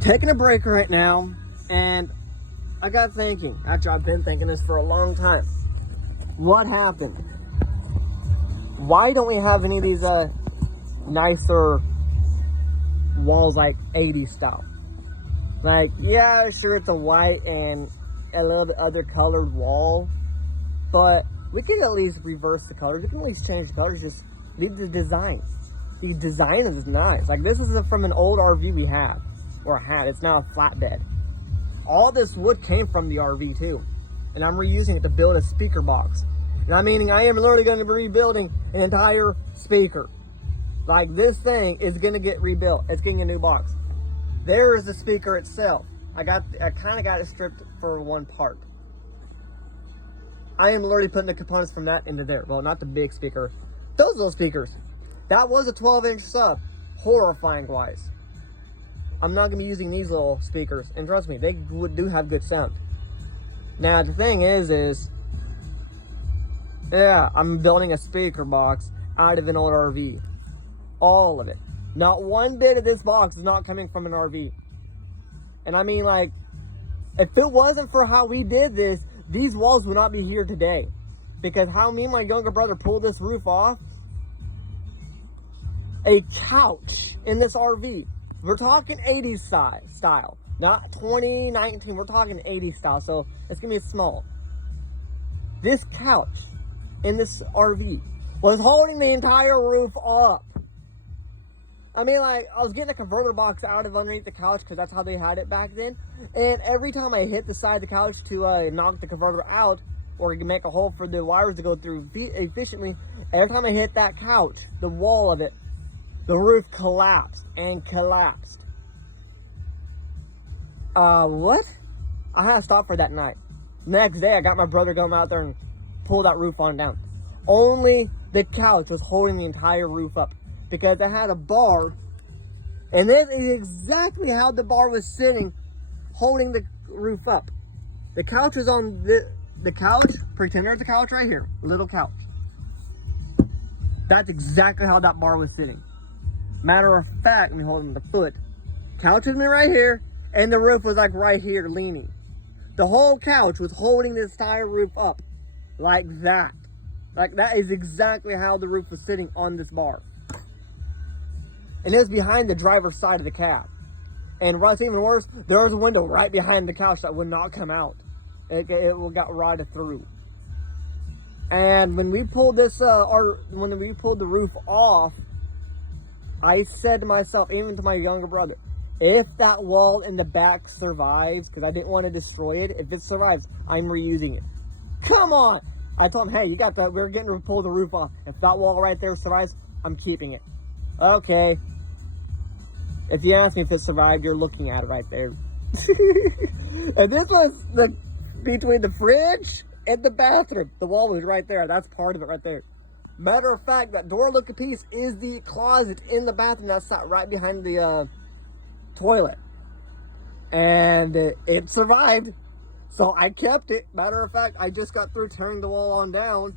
taking a break right now, and I got thinking. Actually, I've been thinking this for a long time. What happened? Why don't we have any of these nicer walls like 80s style? Like, yeah, sure, it's a white and a little bit other colored wall, but we could at least reverse the colors. We can at least change the colors. Just leave the design. The design is nice. Like, this is from an old RV we had, or had. It's now a flatbed. All this wood came from the RV too, and I'm reusing it to build a speaker box. And I'm meaning I am literally going to be rebuilding an entire speaker. Like, this thing is going to get rebuilt. It's getting a new box. There is the speaker itself. I kind of got it stripped for one part. I am literally putting the components from that into there. Well, not the big speaker. Those little speakers. That was a 12-inch sub. Horrifying wise. I'm not going to be using these little speakers. And trust me, they do have good sound. Now, the thing is, yeah, I'm building a speaker box out of an old RV. All of it. Not one bit of this box is not coming from an RV. And I mean, like, if it wasn't for how we did this, these walls would not be here today. Because how me and my younger brother pulled this roof off, a couch in this RV. We're talking 80s style, not 2019. We're talking 80s style, so it's gonna be small. This couch in this RV was holding the entire roof up. I mean, like, I was getting a converter box out of underneath the couch because that's how they had it back then. And every time I hit the side of the couch to knock the converter out or make a hole for the wires to go through efficiently, every time I hit that couch, the wall of it, the roof collapsed and collapsed. What? I had to stop for that night. Next day, I got my brother going out there and pull that roof on down. Only the couch was holding the entire roof up because it had a bar, and this is exactly how the bar was sitting, holding the roof up. The couch was on the couch. Pretend there's a couch right here, little couch. That's exactly how that bar was sitting. Matter of fact, me holding the foot. Couch was me right here, and the roof was like right here leaning. The whole couch was holding this entire roof up like that. Like, that is exactly how the roof was sitting on this bar. And it was behind the driver's side of the cab. And what's even worse, there was a window right behind the couch that would not come out. It got rotted through. And when we pulled this, when we pulled the roof off, I said to myself, even to my younger brother, if that wall in the back survives, because I didn't want to destroy it, if it survives, I'm reusing it. Come on! I told him, hey, you got that, we're getting to pull the roof off. If that wall right there survives, I'm keeping it. Okay. If you ask me if it survived, you're looking at it right there. And this was between the fridge and the bathroom. The wall was right there. That's part of it right there. Matter of fact, that door looking piece is the closet in the bathroom that sat right behind the toilet. And it survived. So I kept it. Matter of fact, I just got through tearing the wall on down,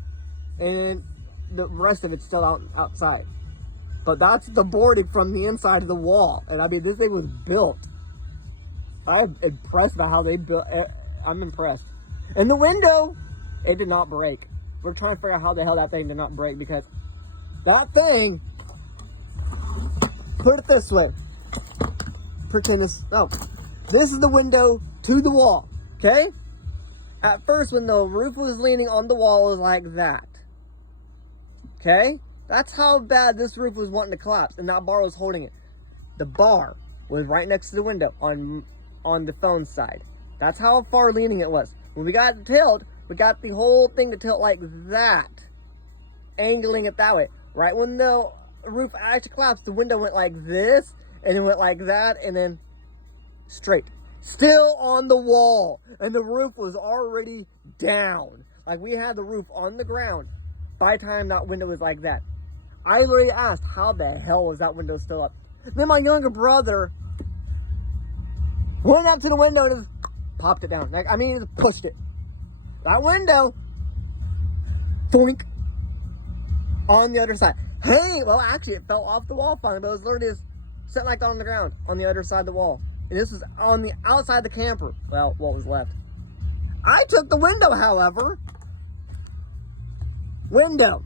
and the rest of it's still outside. But that's the boarding from the inside of the wall. And I mean, this thing was built. I'm impressed by how they built. I'm impressed. And the window, it did not break. We're trying to figure out how the hell that thing did not break, because that thing, put it this way. Pretend this, oh, this is the window to the wall, okay? At first, when the roof was leaning on the wall, it was like that, okay? That's how bad this roof was wanting to collapse, and that bar was holding it. The bar was right next to the window on the phone side. That's how far leaning it was. When we got it tilt, we got the whole thing to tilt like that, angling it that way. Right when the roof actually collapsed, the window went like this, and it went like that, and then straight. Still on the wall, and the roof was already down. Like, we had the roof on the ground by the time that window was like that. I literally asked, how the hell was that window still up? Then my younger brother went up to the window and just popped it down. Like, I mean, he just pushed it. That window, thunk, on the other side. Hey, well, actually, it fell off the wall finally, but it was literally just sitting like on the ground on the other side of the wall. And this was on the outside of the camper. Well, what was left. I took the window, however. Window.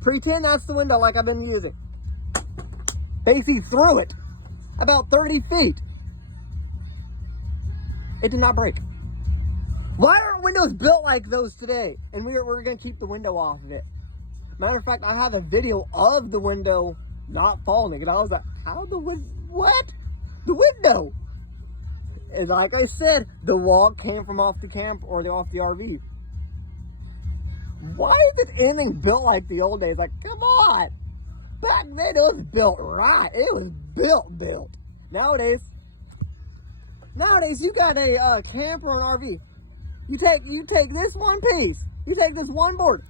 Pretend that's the window like I've been using. Basically threw it about 30 feet. It did not break. Why aren't windows built like those today? And we're going to keep the window off of it. Matter of fact, I have a video of the window not falling. And I was like, how the window? What? The window? And like I said, the wall came from off the camp or off the RV. Why is it anything built like the old days? Like, come on. Back then it was built right. It was built. Nowadays you got a camper or an RV. You take this one piece. You take this one board.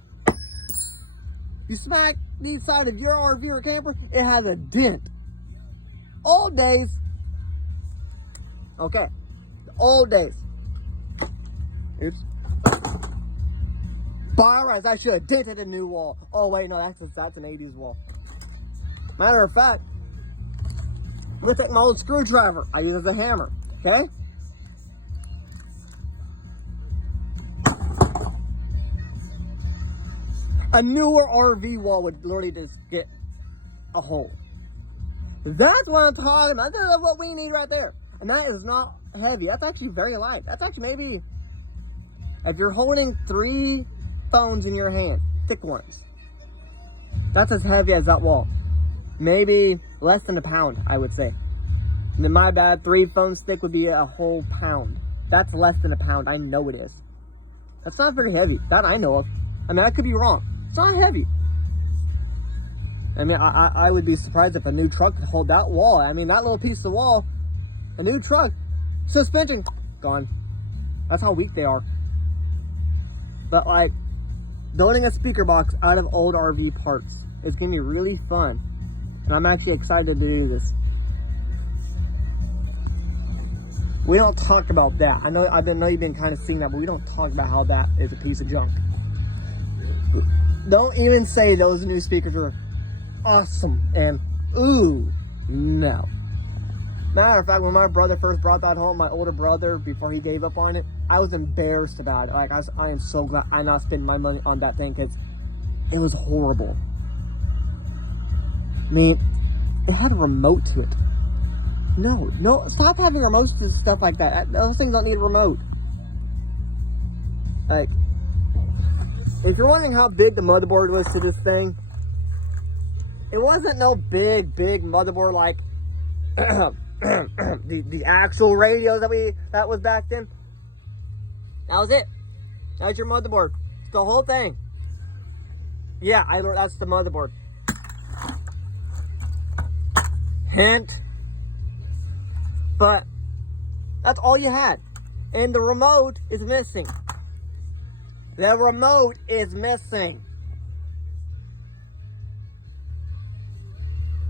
You smack the side of your RV or camper, it has a dent. Old days. Okay. The old days. Oops. Alright, I should have dented a new wall. Oh wait, no, that's an 80s wall. Matter of fact, I'm gonna take my old screwdriver. I use it as a hammer. Okay? A newer RV wall would literally just get a hole. That's what I'm talking about. That's what we need right there. And that is not heavy. That's actually very light. That's actually maybe, if you're holding 3 phones in your hand, thick ones, that's as heavy as that wall. Maybe less than a pound, I would say. And then my bad, 3 phones thick would be a whole pound. That's less than a pound. I know it is. That's not very heavy. That I know of. I mean, I could be wrong. It's not heavy. I mean, I would be surprised if a new truck could hold that wall. I mean, that little piece of wall, a new truck, suspension, gone. That's how weak they are. But like, building a speaker box out of old RV parts is going to be really fun. And I'm actually excited to do this. We don't talk about that. I know you've been kind of seeing that, but we don't talk about how that is a piece of junk. Don't even say those new speakers are awesome and ooh, no. Matter of fact, when my brother first brought that home, my older brother, before he gave up on it, I was embarrassed about it. Like, I am so glad I not spent my money on that thing, because it was horrible. I mean, it had a remote to it. No, stop having remotes to stuff like that. Those things don't need a remote. Like, if you're wondering how big the motherboard was to this thing, it wasn't no big motherboard like the actual radios that was back then. That was it. That's your motherboard. It's the whole thing. Yeah, that's the motherboard. Hint. But that's all you had. And the remote is missing. The remote is missing.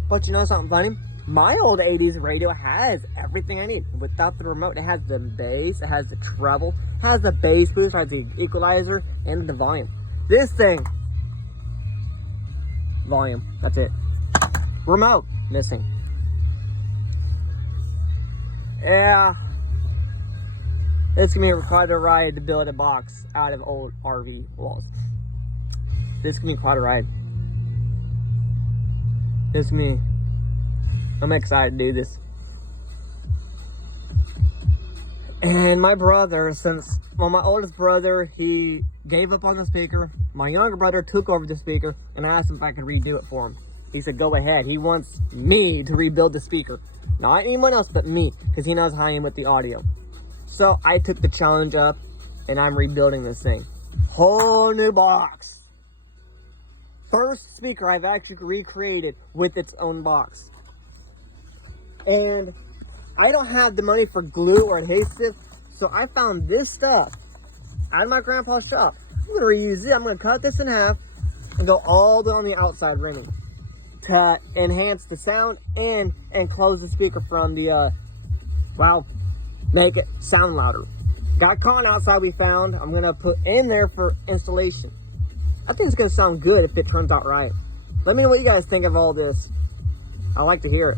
But you know something funny? My old 80s radio has everything I need. Without the remote, it has the bass, it has the treble, it has the bass boost, it has the equalizer, and the volume. This thing, volume, that's it. Remote, missing. Yeah. It's gonna be quite a ride to build a box out of old RV walls. This is gonna be quite a ride. I'm excited to do this. And my brother, my oldest brother, he gave up on the speaker. My younger brother took over the speaker, and I asked him if I could redo it for him. He said, go ahead. He wants me to rebuild the speaker. Not anyone else but me, because he knows how I am with the audio. So I took the challenge up, and I'm rebuilding this thing. Whole new box. First speaker I've actually recreated with its own box. And I don't have the money for glue or adhesive, so I found this stuff out of my grandpa's shop. I'm going to reuse it. I'm going to cut this in half and go all the way on the outside ring to enhance the sound and close the speaker from the, make it sound louder. Got cotton outside we found. I'm going to put in there for installation. I think it's going to sound good if it turns out right. Let me know what you guys think of all this. I'd like to hear it.